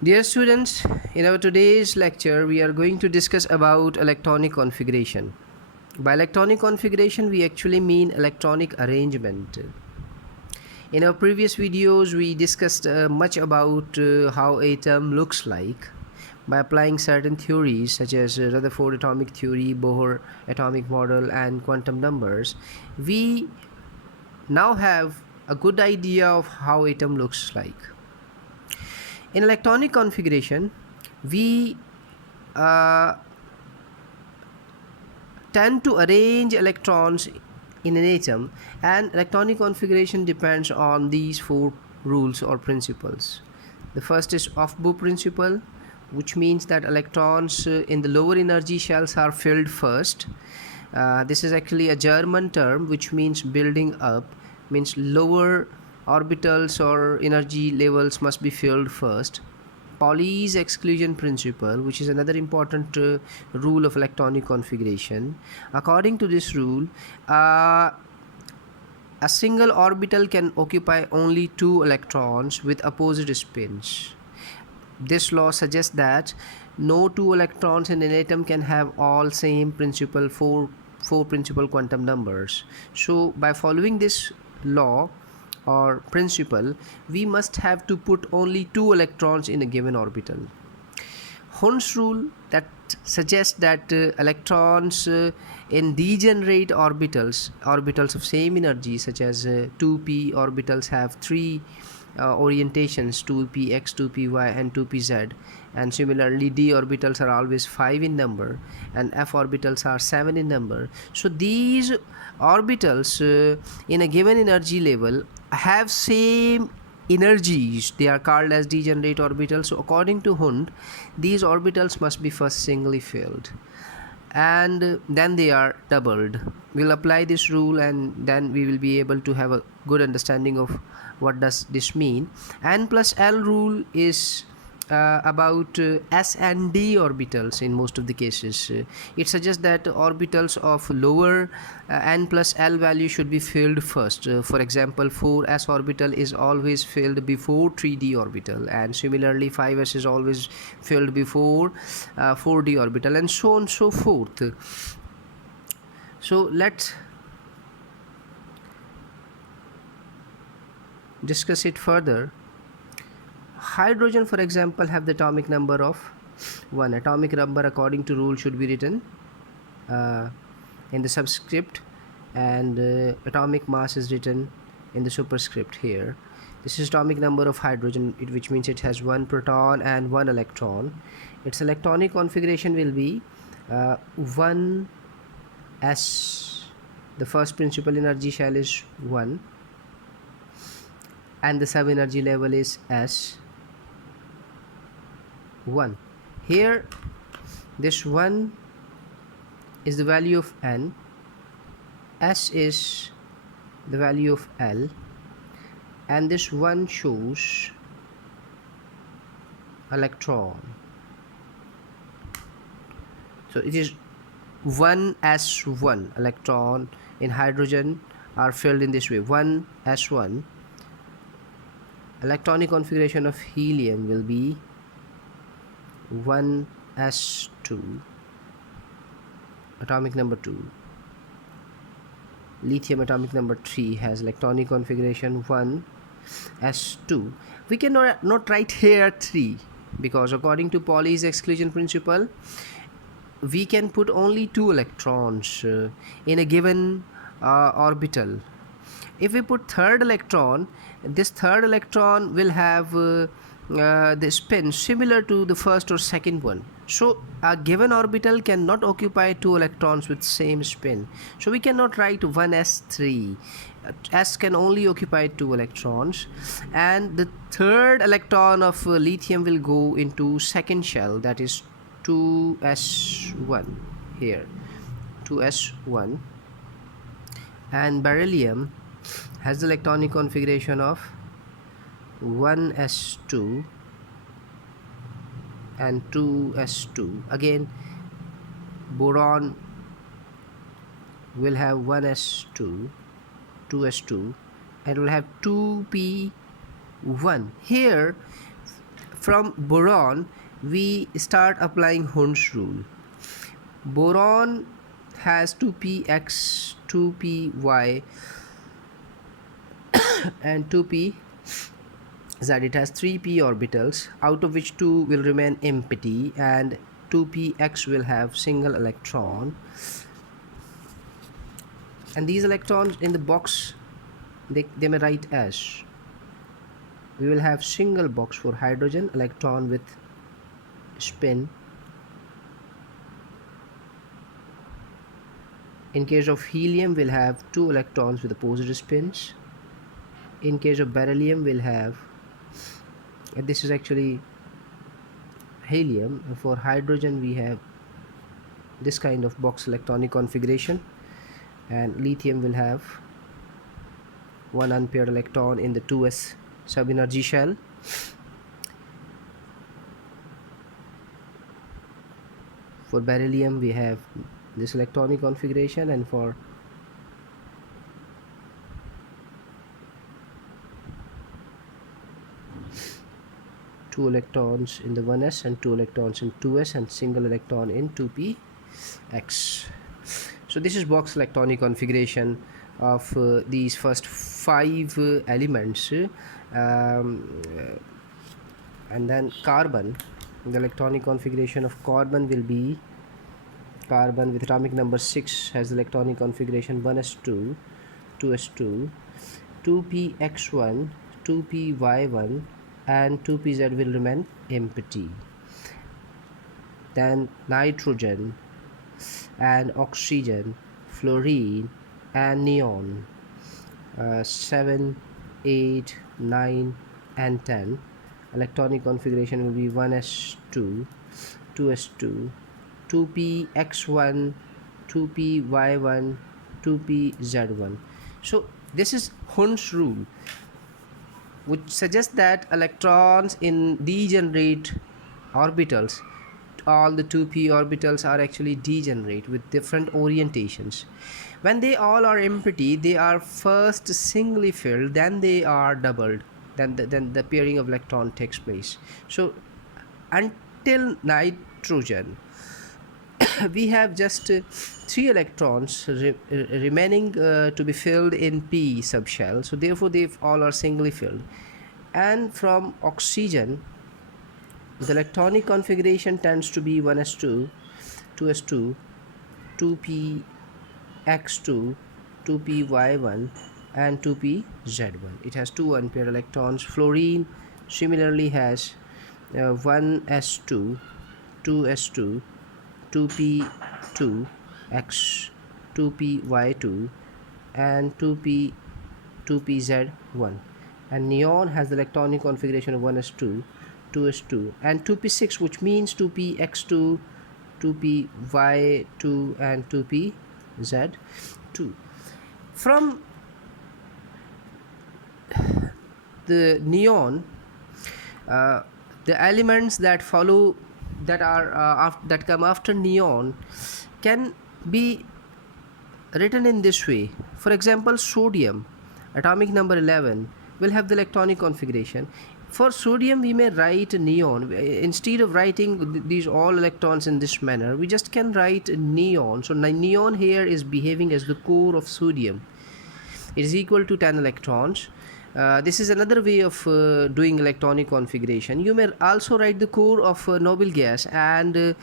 Dear students, in our today's lecture, we are going to discuss about electronic configuration. By electronic configuration, we actually mean electronic arrangement. In our previous videos, we discussed much about how atom looks like by applying certain theories such as Rutherford atomic theory, Bohr atomic model, and quantum numbers. We now have a good idea of how atom looks like. In electronic configuration, we tend to arrange electrons in an atom, and electronic configuration depends on these four rules or principles. The first is Aufbu principle, which means that electrons in the lower energy shells are filled first. This is actually a German term which means building up, means lower orbitals or energy levels must be filled first. Pauli's exclusion principle, which is another important rule of electronic configuration. According to this rule, a single orbital can occupy only two electrons with opposite spins. This law suggests that no two electrons in an atom can have all same principal four principal quantum numbers. So by following this law or principle, we must have to put only two electrons in a given orbital. Hund's rule that suggests that electrons in degenerate orbitals of same energy such as 2p orbitals have three orientations, 2px, 2py and 2pz, and similarly d orbitals are always 5 in number and f orbitals are 7 in number. So these orbitals in a given energy level have same energies. They are called as degenerate orbitals. So according to Hund, these orbitals must be first singly filled and then they are doubled. We'll apply this rule and then we will be able to have a good understanding of what does this mean. N plus L rule is about s and d orbitals in most of the cases. It suggests that orbitals of lower n plus l value should be filled first. For example, 4s orbital is always filled before 3d orbital, and similarly 5s is always filled before 4d orbital, and so on and so forth. So let's discuss it further. Hydrogen, for example, have the atomic number of 1. Atomic number according to rule should be written in the subscript, and atomic mass is written in the superscript here. This is atomic number of hydrogen, which means it has 1 proton and 1 electron. Its electronic configuration will be 1s. The first principal energy shell is 1 and the sub energy level is s1. Here this 1 is the value of n, s is the value of l, and this 1 shows electron. So it is 1s1. Electron in hydrogen are filled in this way, 1s1. Electronic configuration of helium will be 1s2, atomic number 2. Lithium atomic number 3 has electronic configuration 1s2. We cannot not write here 3 because according to Pauli's exclusion principle, we can put only 2 electrons in a given orbital. If we put third electron, this third electron will have the spin similar to the first or second one. So a given orbital cannot occupy 2 electrons with same spin. So we cannot write 1s3. S can only occupy 2 electrons, and the third electron of lithium will go into second shell, that is 2s1 here, 2s1. And beryllium has the electronic configuration of 1s2 and 2s2. Again, boron will have 1s2, 2s2, and will have 2p1. Here from boron we start applying Hund's rule. Boron has 2px, 2py and 2p z. It has 3p orbitals, out of which 2 will remain empty and 2px will have single electron. And these electrons in the box, they may write as, we will have single box for hydrogen, electron with spin. In case of helium, we'll have 2 electrons with opposite spins. In case of beryllium, we'll have, this is actually helium. For hydrogen, we have this kind of box electronic configuration, and lithium will have 1 unpaired electron in the 2s subenergy shell. For beryllium, we have this electronic configuration, and for two electrons in the 1s and 2 electrons in 2s and single electron in 2px. So this is box electronic configuration of these first 5 elements. And then carbon, the electronic configuration of carbon will be, carbon with atomic number 6 has the electronic configuration 1s2, 2s2, 2px1, 2py1 and 2pz will remain empty. Then nitrogen and oxygen, fluorine and neon, 7, 8, 9 and 10. Electronic configuration will be 1s2, 2s2, 2px1, 2py1, 2pz1. So this is Hund's rule, which suggests that electrons in degenerate orbitals, all the 2p orbitals are actually degenerate with different orientations. When they all are empty, they are first singly filled, then they are doubled, then the pairing of electron takes place. So until nitrogen, we have just 3 electrons remaining to be filled in p subshell, so therefore they all are singly filled. And from oxygen, the electronic configuration tends to be 1s2, 2s2, 2px2, 2py1 and 2pz1. It has 2 unpaired electrons. Fluorine similarly has 1s2, 2s2, 2p2x, 2py2 and 2pz1. And neon has the electronic configuration of 1s2, 2s2 and 2p6, which means 2px2, 2py2 and 2pz2. From the neon, the elements that follow, that are that come after neon can be written in this way. For example, sodium, atomic number 11, will have the electronic configuration. For sodium, we may write neon. Instead of writing these all electrons in this manner, we just can write neon. So neon here is behaving as the core of sodium. It is equal to 10 electrons. This is another way of doing electronic configuration. You may also write the core of noble gas, and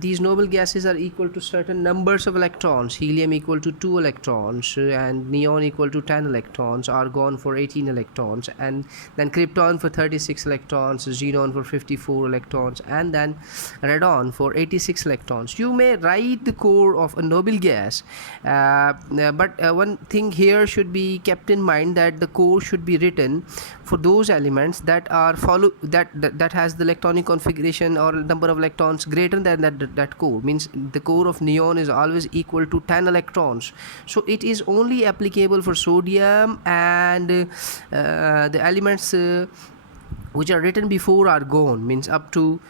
these noble gases are equal to certain numbers of electrons. Helium equal to 2 electrons and neon equal to 10 electrons, argon for 18 electrons, and then krypton for 36 electrons, xenon for 54 electrons, and then radon for 86 electrons. You may write the core of a noble gas, but one thing here should be kept in mind, that the core should be written for those elements that are that has the electronic configuration or number of electrons greater than that core. Means the core of neon is always equal to 10 electrons. So it is only applicable for sodium and the elements which are written before argon, means up to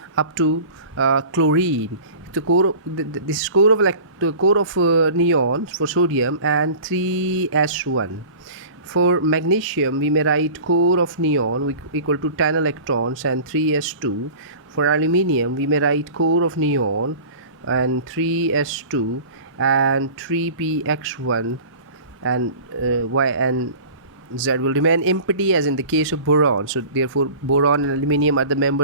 chlorine. The core, this core of the core of neon for sodium and 3s1. For magnesium, we may write core of neon equal to 10 electrons and 3s2. For aluminium, we may write core of neon and 3s2 and 3px1, and y and z will remain empty as in the case of boron. So therefore boron and aluminium are the members